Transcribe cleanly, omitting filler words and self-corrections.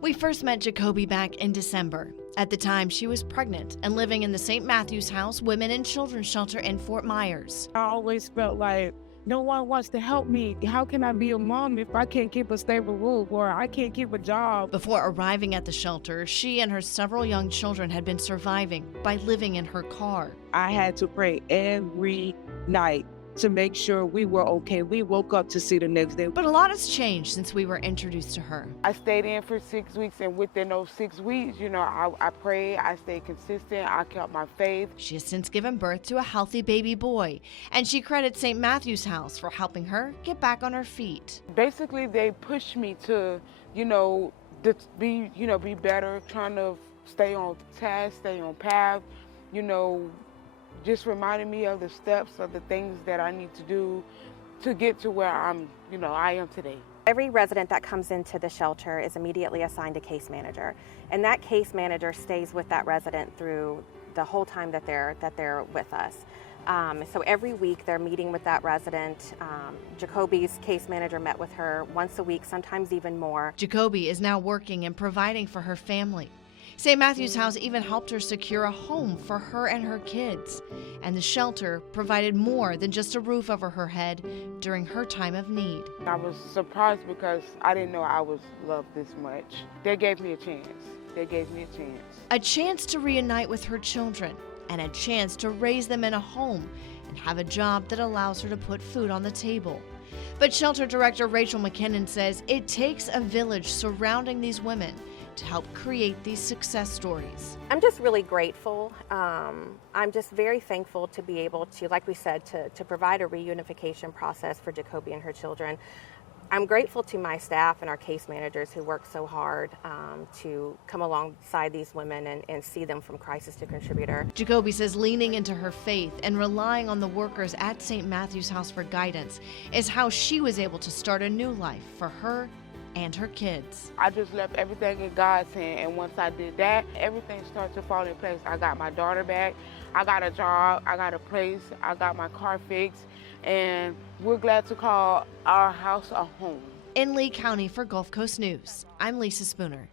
We first met Jacoby back in December. At the time, she was pregnant and living in the St. Matthew's House Women and Children's Shelter in Fort Myers. I always felt like no one wants to help me. How can I be a mom if I can't keep a stable roof or I can't keep a job? Before arriving at the shelter, she and her several young children had been surviving by living in her car. I had to pray every night to make sure we were okay. We woke up to see the next day. But a lot has changed since we were introduced to her. I stayed in for 6 weeks, and within those 6 weeks, I prayed, I stayed consistent, I kept my faith. She has since given birth to a healthy baby boy, and she credits St. Matthew's House for helping her get back on her feet. Basically, they pushed me to, be better, trying to stay on task, stay on path, just reminding me of the steps of the things that I need to do to get to where I am today. Every resident that comes into the shelter is immediately assigned a case manager, and that case manager stays with that resident through the whole time that they're with us. So every week they're meeting with that resident. Jacoby's case manager met with her once a week, sometimes even more. Jacoby is now working and providing for her family. St. Matthew's House even helped her secure a home for her and her kids. And the shelter provided more than just a roof over her head during her time of need. I was surprised because I didn't know I was loved this much. They gave me a chance. They gave me a chance. A chance to reunite with her children and a chance to raise them in a home and have a job that allows her to put food on the table. But shelter director Rachel McKinnon says it takes a village surrounding these women to help create these success stories. I'm just really grateful. I'm just very thankful to be able to, like we said, to provide a reunification process for Jacoby and her children. I'm grateful to my staff and our case managers who work so hard to come alongside these women and see them from crisis to contributor. Jacoby says leaning into her faith and relying on the workers at St. Matthew's House for guidance is how she was able to start a new life for her and her kids. I just left everything in God's hand, and once I did that, everything started to fall in place. I got my daughter back, I got a job, I got a place, I got my car fixed, and we're glad to call our house a home. In Lee County for Gulf Coast News, I'm Lisa Spooner.